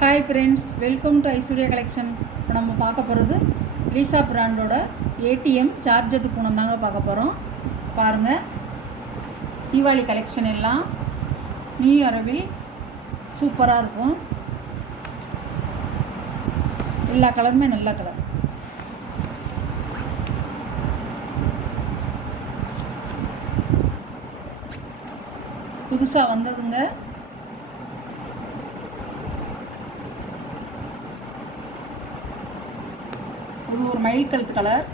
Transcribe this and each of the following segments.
Hi friends, welcome to Aishwarya collection. இப்போ நம்ம பார்க்க போகிறது லீசா பிராண்டோட ஏடிஎம் சார்ஜர் பூனம் தாங்க பார்க்க போகிறோம். பாருங்கள், தீபாவளி கலெக்ஷன் எல்லாம் நியூ அரவில் சூப்பராக இருக்கும். எல்லா கலருமே நல்ல கலர். புதுசாக வந்ததுங்க. இது ஒரு மயில் கழுத்து கலர்.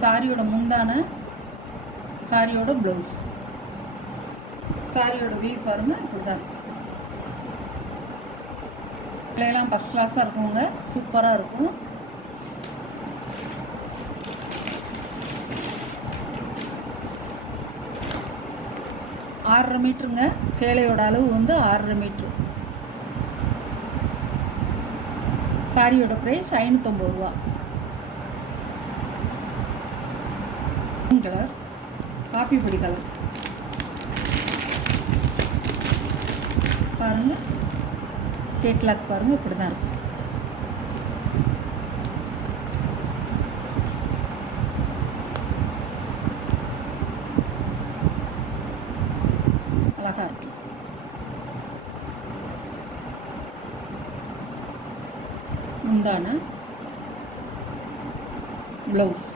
சாரியோட முந்தான, சாரியோட ப்ளவுஸ், சாரியோட வீ பாருங்க, இப்படிதான் விலையெல்லாம் ஃபஸ்ட் கிளாஸாக இருக்குங்க, சூப்பராக இருக்கும். ஆறரை மீட்டருங்க. சேலையோட அளவு வந்து 6.5 மீட்ரு. சாரியோட ப்ரைஸ் 550 ரூபா. கலர் காப்பி பொடி கலர் பாருங்க. கேட்லாக் பாருங்க, இப்படி தான் இருக்கும். அழகாக இருக்கும். முந்தான, ப்ளவுஸ்,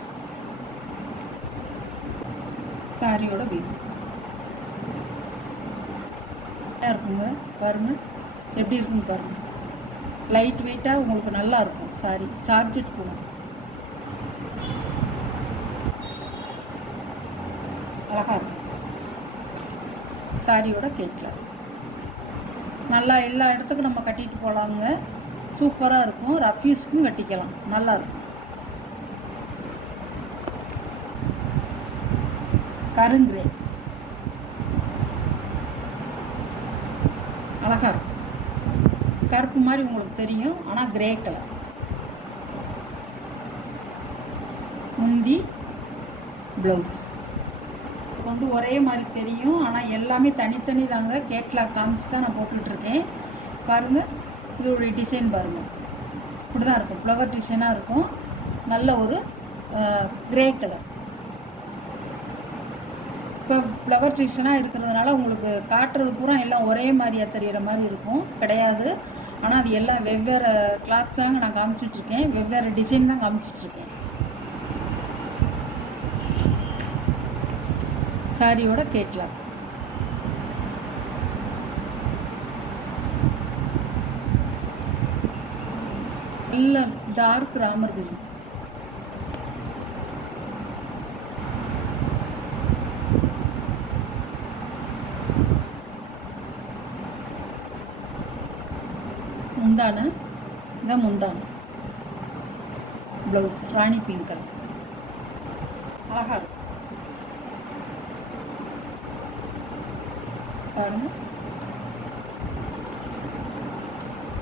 சாரியோட வீ இருக்குங்க. பாருங்க எப்படி இருக்குன்னு பாருங்க. லைட் வெயிட்டாக உங்களுக்கு நல்லா இருக்கும். சாரி சார்ஜெட் போகும், அழகாக இருக்கும். சாரியோட கேட்லாக் நல்லா எல்லா இடத்துக்கும் நம்ம கட்டிட்டு போகலாங்க. சூப்பராக இருக்கும். ரஃப்யூஸ்க்கும் கட்டிக்கலாம், நல்லாயிருக்கும். கருங்கிரே அழகாக இருக்கும். கருப்பு மாதிரி உங்களுக்கு தெரியும், ஆனால் கிரே கலர். முந்தி, ப்ளவுஸ் வந்து ஒரே மாதிரி தெரியும், ஆனால் எல்லாமே தனித்தனி தாங்க. கேட்லாக் காமிச்சு தான் நான் போட்டுட்ருக்கேன். பாருங்கள், இதோடைய டிசைன் பாருங்கள், இப்படி தான் இருக்கும். ஃப்ளவர் டிசைனாக இருக்கும். நல்ல ஒரு கிரே கலர். இப்போ ஃப்ளவர் டிசைனாக இருக்கிறதுனால உங்களுக்கு காட்டுறது பூரா எல்லாம் ஒரே மாதிரியாக தெரிகிற மாதிரி இருக்கும், கிடையாது. ஆனால் அது எல்லாம் வெவ்வேறு கிளாத் தாங்க நான் காமிச்சிட்ருக்கேன், வெவ்வேறு டிசைன் தான் காமிச்சிட்ருக்கேன். சாரியோட கேட்லாக் நல்ல டார்க் ராமர் கிரீன். முந்தான, இதான் முந்தான. ப்ளவுஸ் ராணி பிங்க் கலர், அழகாக இருக்கும். பாருங்க,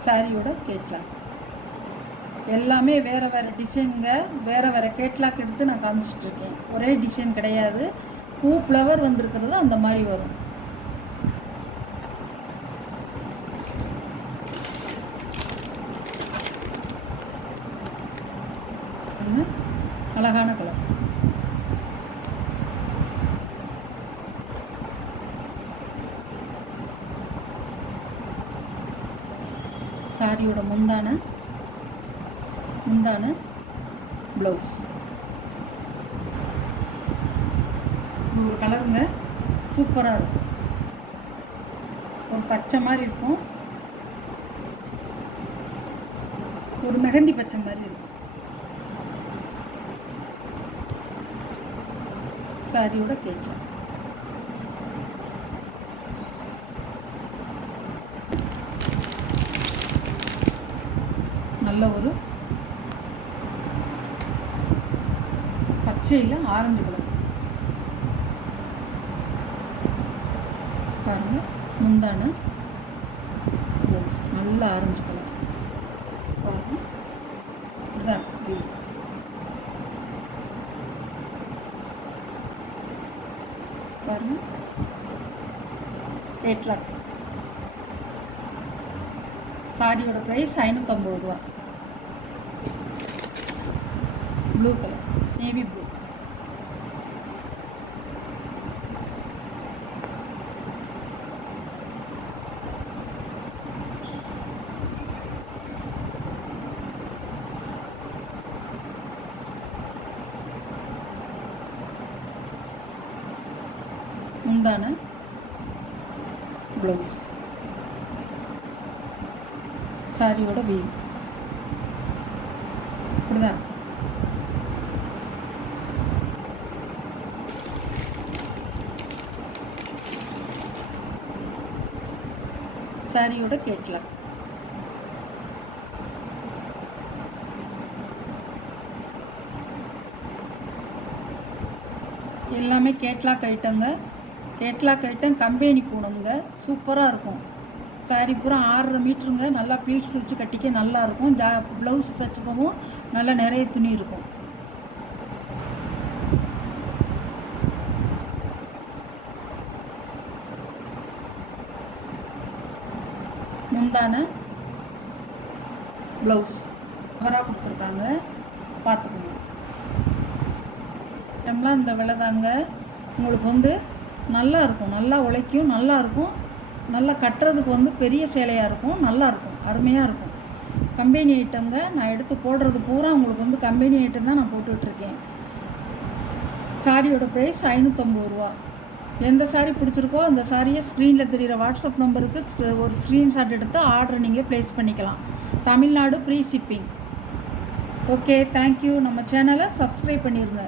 சாரியோட கேட்லாக் எல்லாமே வேறு வேறு டிசைனுங்க. வேறு வேறு கேட்லாக் எடுத்து நான் காமிச்சிட்ருக்கேன். ஒரே டிசைன் கிடையாது. பூ ஃப்ளவர் வந்திருக்கிறது அந்த மாதிரி வரும். அழகான கலர். சாரியோட முந்தான, ப்ளவுஸ். இது ஒரு கலருங்க, சூப்பராக இருக்கும். ஒரு பச்சை மாதிரி இருக்கும், ஒரு மெஹந்தி பச்சை மாதிரி இருக்கும். சாரியோட கேட்லாம் நல்ல ஒரு பச்சையில் ஆரஞ்சு கலர் பாருங்க. முந்தான, ப்ளவுஸ் நல்ல ஆரஞ்சு கலர் பாருங்க. இதுதான் பாருங்கள், கேட்லாக். சாரியோட ப்ரைஸ் 550 ரூபா. Blue colour, navy blue. முந்தான ப்ளவுஸ், சாரியோட வீவ் இப்படிதான். சாரியோட கேட்லாக். எல்லாமே கேட்லாக் ஐட்டங்க. கேட்லாக் ஐட்டம் கம்பெனி பூனமுங்க, சூப்பராக இருக்கும். சாரி பூரா 6.5 மீட்டருங்க. நல்லா ப்ளீட்ஸ் வச்சு கட்டிக்க நல்லாயிருக்கும். ப்ளவுஸ் தைச்சுக்கவும் நல்லா நிறைய துணி இருக்கும். முந்தான ப்ளவுஸ் கவராக கொடுத்துருக்காங்க, பார்த்துக்கோங்க. ஐட்டம்லாம் இந்த விலை தாங்க. உங்களுக்கு வந்து நல்லா இருக்கும், நல்லா உழைக்கும், நல்லா இருக்கும். நல்லா கட்டுறதுக்கு வந்து பெரிய சேலையாக இருக்கும், நல்லாயிருக்கும், அருமையாக இருக்கும். கம்பெனி ஐட்டங்க. நான் எடுத்து போடுறது பூரா உங்களுக்கு வந்து கம்பெனி ஐட்டம் தான் நான் போட்டுட்ருக்கேன். சாரியோட ப்ரைஸ் 550 ரூபா. எந்த சாரீ பிடிச்சிருக்கோ அந்த சாரியை ஸ்க்ரீனில் தெரிகிற வாட்ஸ்அப் நம்பருக்கு ஒரு ஸ்க்ரீன்ஷாட் எடுத்து ஆர்டரை நீங்கள் ப்ளேஸ் பண்ணிக்கலாம். Tamil Nadu free shipping. Okay, thank you. நம்ம சேனலை சப்ஸ்கிரைப் பண்ணிடுங்க.